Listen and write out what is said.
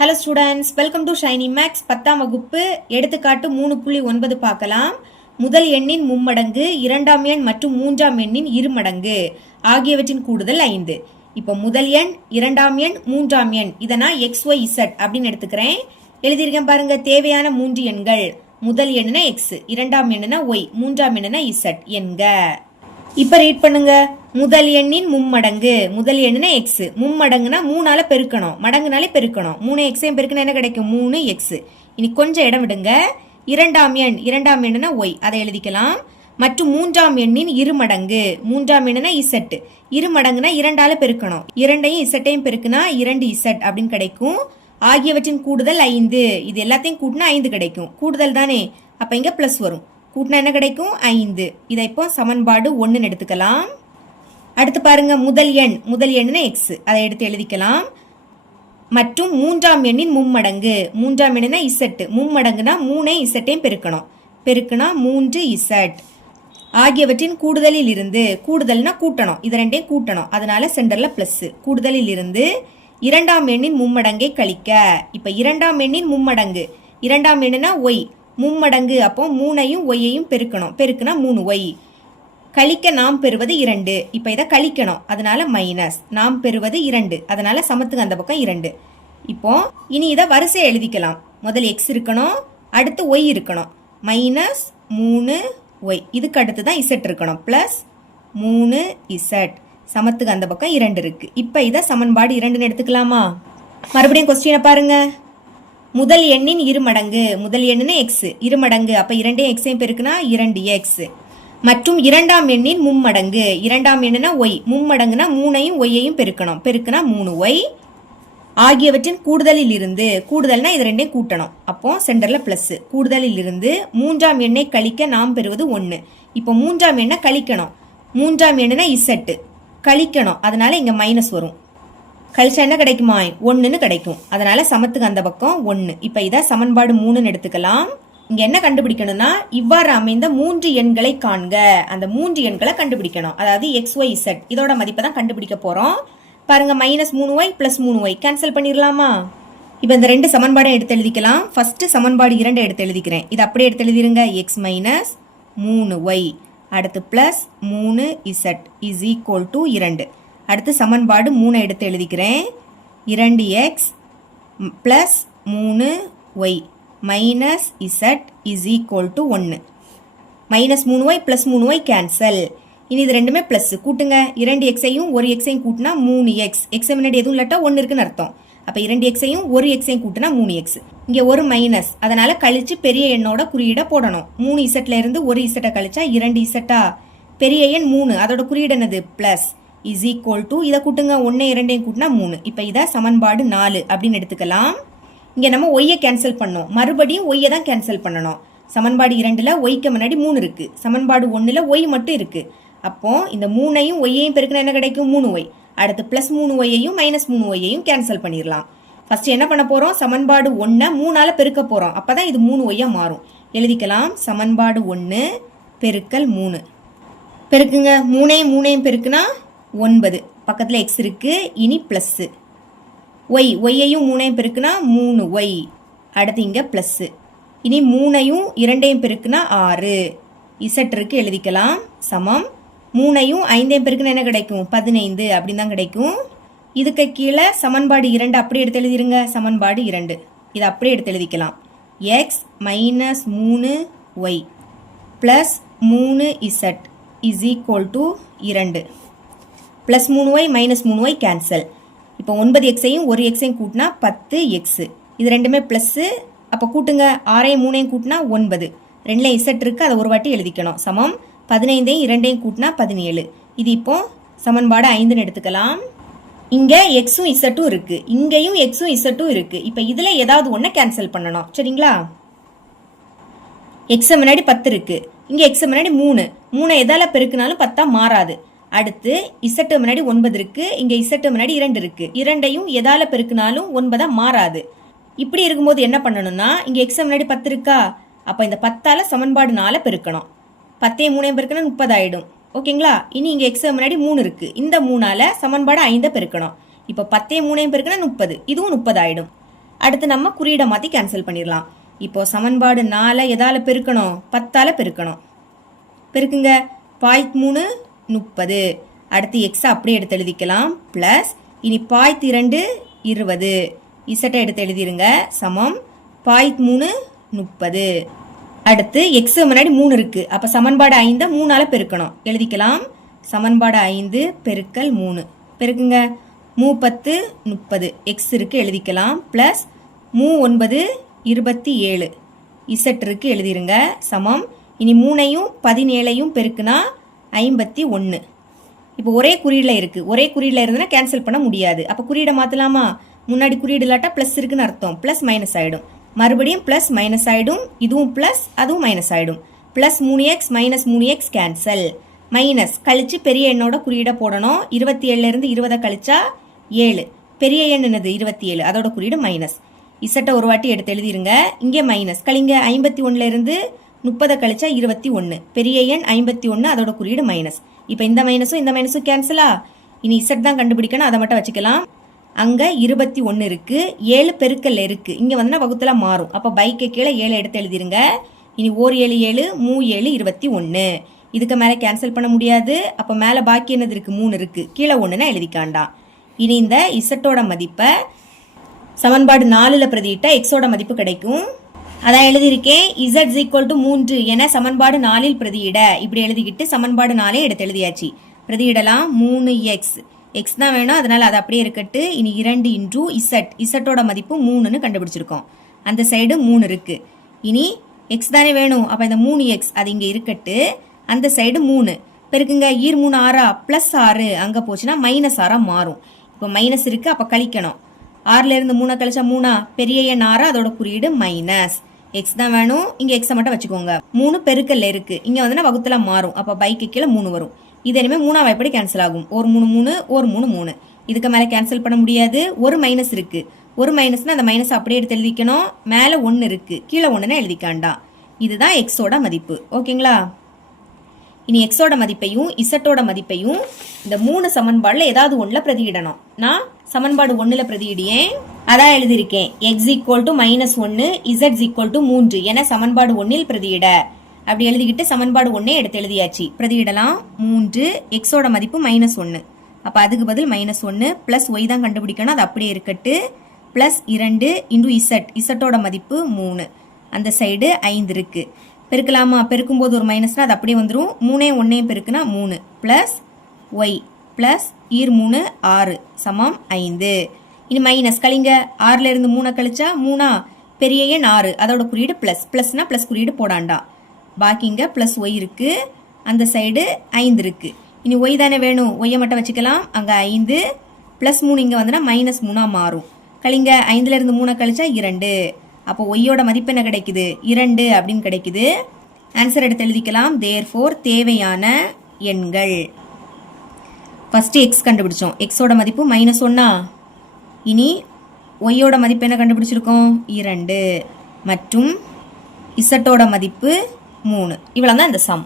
Hello students, welcome to Shiny Maths. 10ஆம் வகுப்பு எடுத்துக்காட்டு 3.9 பார்க்கலாம். முதல் எண்ணின் மும்மடங்கு, இரண்டாம் எண் மற்றும் மூன்றாம் எண்ணின் இருமடங்கு ஆகியவற்றின் கூடுதல் 5. இப்போ முதல் எண், இரண்டாம் எண், மூன்றாம் எண் இதை நான் XYZ அப்படின்னு எடுத்துக்கிறேன். எழுதியிருக்கேன் பாருங்க. தேவையான 3 எண்கள். முதல் எண்ணுனா X, இரண்டாம் எண்ணுனா Y, மூன்றாம் எண்ணுனா Z என்க. இப்ப ரீட் பண்ணுங்க. முதல் எண்ணின் மும்மடங்கு. முதல் எண்ணுனா X, மும்மடங்குனா 3ஆல பெருக்கணும், மடங்குனாலே பெருக்கணும். 3x பெருக்குனா என்ன கிடைக்கும்? 3x. இனி கொஞ்சம் இடம் விடுங்க. இரண்டாம் எண், இரண்டாம் எண்ணுனா Y, அதை எழுதிக்கலாம். மற்றும் மூன்றாம் எண்ணின் இருமடங்கு. மூன்றாம் எண்ணுனா Z, இருமடங்குனா 2ஆல பெருக்கணும், இரண்டையும் Z பெருக்குனா 2Z அப்படின்னு கிடைக்கும். ஆகியவற்றின் கூடுதல் 5. இது எல்லாத்தையும் கூட்டினா 5 கிடைக்கும். கூடுதல் தானே, அப்ப இங்க பிளஸ் வரும். கூட்டினா என்ன கிடைக்கும்? 5. இதை இப்போ சமன்பாடு 1 எடுத்துக்கலாம். அடுத்து பாருங்க, முதல் எண், முதல் எண்ணுனா X, அதை எடுத்து எழுதிக்கலாம். மற்றும் மூன்றாம் எண்ணின் மும்மடங்கு. மூன்றாம் எண்ணுனா Z, மும்மடங்குனா 3Z பெருக்கணும், பெருக்குனா 3Z. ஆகியவற்றின் கூடுதலில் இருந்து, கூடுதல்னா கூட்டணும், இது ரெண்டையும் கூட்டணும், அதனால சென்டர்ல பிளஸ். கூடுதலில் இருந்து இரண்டாம் எண்ணின் மும்மடங்கை கழிக்க. இப்ப இரண்டாம் எண்ணின் மும்மடங்கு, இரண்டாம் எண்ணுனா Y, மும்மடங்கு, அப்போ 3ஐயும் Yஐயும் பெருக்கணும், பெருக்குனா 3Y. கழிக்க நாம் பெறுவது 2. இப்போ இதை கழிக்கணும், அதனால மைனஸ். நாம் பெறுவது 2, அதனால சமத்துக்கு அந்த பக்கம் 2. இப்போ இனி இதை வரிசையை எழுதிக்கலாம். முதல் X இருக்கணும், அடுத்து Y இருக்கணும், மைனஸ் 3Y. இதுக்கு அடுத்து தான் Z இருக்கணும், பிளஸ் 3Z. சமத்துக்கு அந்த பக்கம் 2 இருக்கு. இப்போ இதை சமன்பாடு 2 எடுத்துக்கலாமா? மறுபடியும் கொஸ்டினை பாருங்க. முதல் எண்ணின் இருமடங்கு. முதல் எண்ணுனா X, இருமடங்கு, அப்ப 2ஐயும் Xஐயும் பெருக்குனா 2X. மற்றும் இரண்டாம் எண்ணின் மும்மடங்கு. இரண்டாம் எண்ணுனா Y, மும்மடங்குனா 3ஐயும் Yஐயும் பெருக்கணும், பெருக்குனா 3Y. ஆகியவற்றின் கூடுதலில் இருந்து, கூடுதல்னா இது ரெண்டையும் கூட்டணும், அப்போ சென்டர்ல பிளஸ். கூடுதலில் இருந்து மூன்றாம் எண்ணை கழிக்க நாம் பெறுவது 1. இப்போ மூன்றாம் எண்ணை கழிக்கணும். மூன்றாம் எண்ணுனா Z, கழிக்கணும், அதனால இங்க மைனஸ் வரும். கழிச்சா என்ன கிடைக்குமா? 1ன்னு கிடைக்கும், அதனால சமத்துக்கு அந்த பக்கம் 1. இப்ப இதை சமன்பாடு 3 எடுத்துக்கலாம். இங்க என்ன கண்டுபிடிக்கணும்னா, இவ்வாறு அமைந்த 3 எண்களை காண்க. அந்த 3 எண்களை கண்டுபிடிக்கணும், அதாவது XYZ இதோட மதிப்பை தான் கண்டுபிடிக்க போறோம். பாருங்க, minus 3Y plus 3Y cancel பண்ணிடலாமா? இப்போ இந்த 2 சமன்பாடை எடுத்து எழுதிக்கலாம். ஃபர்ஸ்ட் சமன்பாடு 2 எடுத்து எழுதிக்கிறேன். இது அப்படியே எடுத்து எழுதிருங்க. X மைனஸ் 3Y, அடுத்து plus 3Z is equal to 2. அடுத்து சமன்பாடு 3 எடுத்து எழுதிக்கிறேன். 2x plus 3y minus z is equal to 1. Minus 3y plus 3y cancel. இனி இது ரெண்டுமே பிளஸ். கூட்டுங்க, 2xஐயும் 1xஐயும் கூட்டினா 3x. x முன்னாடி எதுவும் இல்லாட்டா 1 இருக்குன்னு அர்த்தம். அப்ப 2xஐயும் 1xஐயும் கூட்டினா 3x. இங்க ஒரு மைனஸ், அதனால கழிச்சு பெரிய எண்ணோட குறியீட போடணும். 3zல இருந்து 1z கழிச்சா 2z. பெரிய எண் 3, அதோட குறியீடு என்னது? பிளஸ் இஸ் ஈக்குவல் டு, இதை கூட்டுங்க, 1 2ஐயும் கூட்டினா 3. இப்போ இதை சமன்பாடு 4 அப்படின்னு எடுத்துக்கலாம். இங்கே நம்ம ஒய்யை கேன்சல் பண்ணோம், மறுபடியும் ஒய்யை தான் கேன்சல் பண்ணணும். சமன்பாடு 2ல் ஒய்க்கு முன்னாடி 3 இருக்கு, சமன்பாடு 1ல் ஒய் மட்டும் இருக்கு. அப்போ இந்த 3ஐயும் ஒய்யையும் பெருக்கினா என்ன கிடைக்கும்? 3y. அடுத்து பிளஸ் 3yஐயும் மைனஸ் 3yஐயும் கேன்சல் பண்ணிடலாம். ஃபர்ஸ்ட் என்ன பண்ண போறோம்? சமன்பாடு 1 3ஆல பெருக்க போறோம், அப்பதான் இது 3yஆ மாறும். எழுதிக்கலாம். சமன்பாடு 1 பெருக்கல் 3. பெருக்குங்க, 3ஐயும் 3ஐயும் பெருக்குனா 9. பக்கத்தில் x இருக்கு. இனி பிளஸ் y, ஒய்யையும் 3ஐயும் பெருக்குனா 3y. அடுத்து இங்க பிளஸ். இனி 3ஐயும் 2ஐயும் பெருக்குனா 6. z இருக்கு, எழுதிக்கலாம். சமம் 3ஐயும் 5ஐயும் பெருக்குனா என்ன கிடைக்கும்? 15 அப்படின்னு தான் கிடைக்கும். இதுக்கு கீழே சமன்பாடு 2 அப்படியே எடுத்து எழுதிருங்க. சமன்பாடு 2 இதை அப்படியே எடுத்து எழுதிக்கலாம். x minus 3y plus 3z is equal to 2. Plus 3y minus 3y cancel. இப்போ 9xஐயும் 1xஐயும் கூட்டினா 10x. இது ரெண்டுமே பிளஸ், அப்போ கூட்டுங்க, 6ஐயும் 3ஐயும் கூட்டினா 9. 2ல z இருக்கு, அதை ஒரு வாட்டி எழுதிக்கணும். சமம் 15ஐயும் 2ஐயும் கூட்டினா 17. இது இப்போ சமன்பாடு 5ன்னு எடுத்துக்கலாம். இங்க xும் zும் இருக்கு, இங்கேயும் xும் zும் இருக்கு. இப்போ இதுல ஏதாவது ஒன்றை கேன்சல் பண்ணணும், சரிங்களா? x முன்னாடி 10 இருக்கு, இங்க x முன்னாடி 3. 3 எதால பெருக்கினாலும் 10ஆ மாறாது. அடுத்து z முன்னாடி 9 இருக்கு, இங்க z முன்னாடி 2 இருக்கு. இரண்டையும் எதால பெருக்கினாலும் 9ஆ மாறாது. இப்படி இருக்கும்போது என்ன பண்ணணும்னா, இங்க x முன்னாடி 10 இருக்கா, அப்ப இந்த 10ஆல சமன்பாடு 4 பெருக்கணும். 10ஐயும் 3ஐயும் பெருக்கினா 30 ஆயிடும். ஓகேங்களா? இனி இங்க x முன்னாடி 3 இருக்கு, இந்த 3ஆல சமன்பாடு 5 பெருக்கணும். இப்போ 10ஐயும் 3ஐயும் பெருக்கினா 30, இதுவும் 30 ஆயிடும். அடுத்து நம்ம குறியீடை மாற்றி கேன்சல் பண்ணிடலாம். இப்போ சமன்பாடு 4 எதால பெருக்கணும்? 10ஆல பெருக்கணும். பெருக்குங்க. 0.3 30. அடுத்து எக்ஸை அப்படியே எடுத்து எழுதிக்கலாம். ப்ளஸ் இனி 0.2 20. இசட்டை எடுத்து எழுதிருங்க. சமம் 0.3 30. அடுத்து எக்ஸ் முன்னாடி 3 இருக்கு. அப்போ சமன்பாடு 5 3ஆல பெருக்கணும். எழுதிக்கலாம். சமன்பாடு 5 பெருக்கல் 3. பெருக்குங்க. 3 10 30. எக்ஸ் இருக்கு எழுதிக்கலாம். ப்ளஸ் 3 9 27. இசட் இருக்கு எழுதிருங்க. சமம் இனி 3ஐயும் 17ஐயும் பெருக்குனா 51. இப்போ ஒரே குறியீடில் இருக்கு. ஒரே குறியீடில் இருந்தனா கேன்சல் பண்ண முடியாது. அப்போ குறியீடை மாற்றலாமா? முன்னாடி குறியீடு இல்லாட்டா ப்ளஸ் இருக்குன்னு அர்த்தம். ப்ளஸ் மைனஸ் ஆகிடும். மறுபடியும் ப்ளஸ் மைனஸ் ஆகிடும். இதுவும் ப்ளஸ் அதுவும் மைனஸ் ஆகிடும். Plus 3x minus 3x cancel. Minus கழிச்சு பெரிய எண்ணோட குறியீடை போடணும். 27லேருந்து 20 கழிச்சா 7. பெரிய எண் என்னது? 27. அதோட குறியீடு மைனஸ். இசட்டை ஒரு வாட்டி எடுத்து எழுதிருங்க. இங்கே மைனஸ் கழிங்க. 51லேருந்து 30 கழிச்சா 21. பெரிய எண் 51, அதோட குறியீடு மைனஸ். இப்போ இந்த மைனஸும் கேன்சலா? இனி இசட் தான் கண்டுபிடிக்கணும். அதை மட்டும் வச்சுக்கலாம். அங்கே 21 இருக்கு. 7 பெருக்கல்ல இருக்கு. இங்கே வந்து வகுத்துல மாறும். அப்போ பைக்கு கீழே 7 எடுத்து எழுதிருங்க. இனி 1 7 7 3 7 21. இதுக்கு மேலே கேன்சல் பண்ண முடியாது. அப்போ மேலே பாக்கி என்னது இருக்கு? 3 இருக்கு. கீழே 1ன்னு எழுதிக்காண்டாம். இனி இந்த இசட்டோட மதிப்பை சமன்பாடு 4ல் பிரதியிட்ட எக்ஸோட மதிப்பு கிடைக்கும். அதான் எழுதியிருக்கேன். இசட் ஈக்குவல் டு 3 என சமன்பாடு 4ல் பிரதியிட. இப்படி எழுதிக்கிட்டு சமன்பாடு 4 எடுத்து எழுதியாச்சு. பிரதியிடலாம். 3x. எக்ஸ் தான் வேணும், அதனால அது அப்படியே இருக்கட்டு. இனி 2 இன்டூ இசட். இசட்டோட மதிப்பு 3ன்னு கண்டுபிடிச்சிருக்கோம். அந்த சைடு 3 இருக்கு. இனி எக்ஸ் தானே வேணும். அப்போ இந்த 3x அது இங்கே இருக்கட்டு. அந்த சைடு 3 பெருக்குங்க. 3 6 ப்ளஸ் 6 அங்கே போச்சுன்னா மைனஸ் 6 மாறும். இப்போ மைனஸ் இருக்கு. அப்போ கழிக்கணும். 6லேருந்து 3 கழிச்சா 3. பெரிய எண் 6, அதோட குறியீடு மைனஸ். எக்ஸ் தான் வேணும். இங்கே எக்ஸை மட்டும் வச்சுக்கோங்க. 3 பெருக்கல்ல இருக்கு. இங்கே வந்து வகுத்துல மாறும். அப்போ பைக்கு கீழே 3 வரும். இது இனிமேல் 3ஆவை எப்படி கேன்சல் ஆகும்? ஒரு 3 3 ஒரு 3 3. இதுக்கு மேலே கேன்சல் பண்ண முடியாது. ஒரு மைனஸ் இருக்கு. ஒரு மைனஸ்னா அந்த மைனஸ் அப்படியே எடுத்து எழுதிக்கணும். மேலே 1 இருக்கு. கீழே 1ன்னு எழுதிக்காண்டாம். இதுதான் எக்ஸோட மதிப்பு. ஓகேங்களா? இனி எக்ஸோட மதிப்பையும் இசட்டோட மதிப்பையும் இந்த 3 சமன்பாடுல ஏதாவது ஒன்றில் பிரதியிடணும். நான் சமன்பாடு 1ல் பிரதியிடியேன். அதான் எழுதியிருக்கேன். X equal to -1 Z equal to 3 என சமன்பாடு 1ல் பிரதியிட. அப்படி எழுதிக்கிட்டு சமன்பாடு 1 எடுத்து எழுதியாச்சு. பிரதியிடலாம். 3 எக்ஸோட மதிப்பு -1. அப்போ அதுக்கு பதில் -1 ப்ளஸ் ஒய் தான் கண்டுபிடிக்கணும். அது அப்படியே இருக்கட்டு. Plus 2 into Z. இசட்டோட மதிப்பு 3. அந்த சைடு 5 இருக்கு. பெருக்கலாமா? பெருக்கும்போது ஒரு மைனஸ்னா அது அப்படியே வந்துடும். 3 1 பெருக்குனா 3 ப்ளஸ் ஒய் ப்ளஸ் 3 6 சமம் 5. இனி மைனஸ் கழிங்க. 6லேருந்து 3 கழிச்சா 3. பெரிய எண் 6, அதோட குறியீடு ப்ளஸ். ப்ளஸ்னா ப்ளஸ் குறியீடு போடாண்டா. பாக்கி இங்கே ப்ளஸ் ஒய் இருக்கு. அந்த சைடு 5 இருக்கு. இனி ஒய் தானே வேணும். ஒய்யை மட்டும் வச்சுக்கலாம். அங்கே 5 ப்ளஸ் 3 இங்கே வந்துன்னா -3 மாறும். கழிங்க. 5லேருந்து 3 கழிச்சா 2. அப்போ ஒய்யோட மதிப்பு என்ன கிடைக்குது? 2 அப்படின்னு கிடைக்குது. ஆன்சர் எடுத்து எழுதிக்கலாம். தேர்ஃபோர் தேவையான எண்கள். ஃபர்ஸ்ட் எக்ஸ் கண்டுபிடிச்சோம். எக்ஸோட மதிப்பு -1. இனி ஒய்யோட மதிப்பு என்ன கண்டுபிடிச்சிருக்கோம்? 2 மற்றும் இசட்டோட மதிப்பு 3. இவ்வளோ தான் இந்த சம்.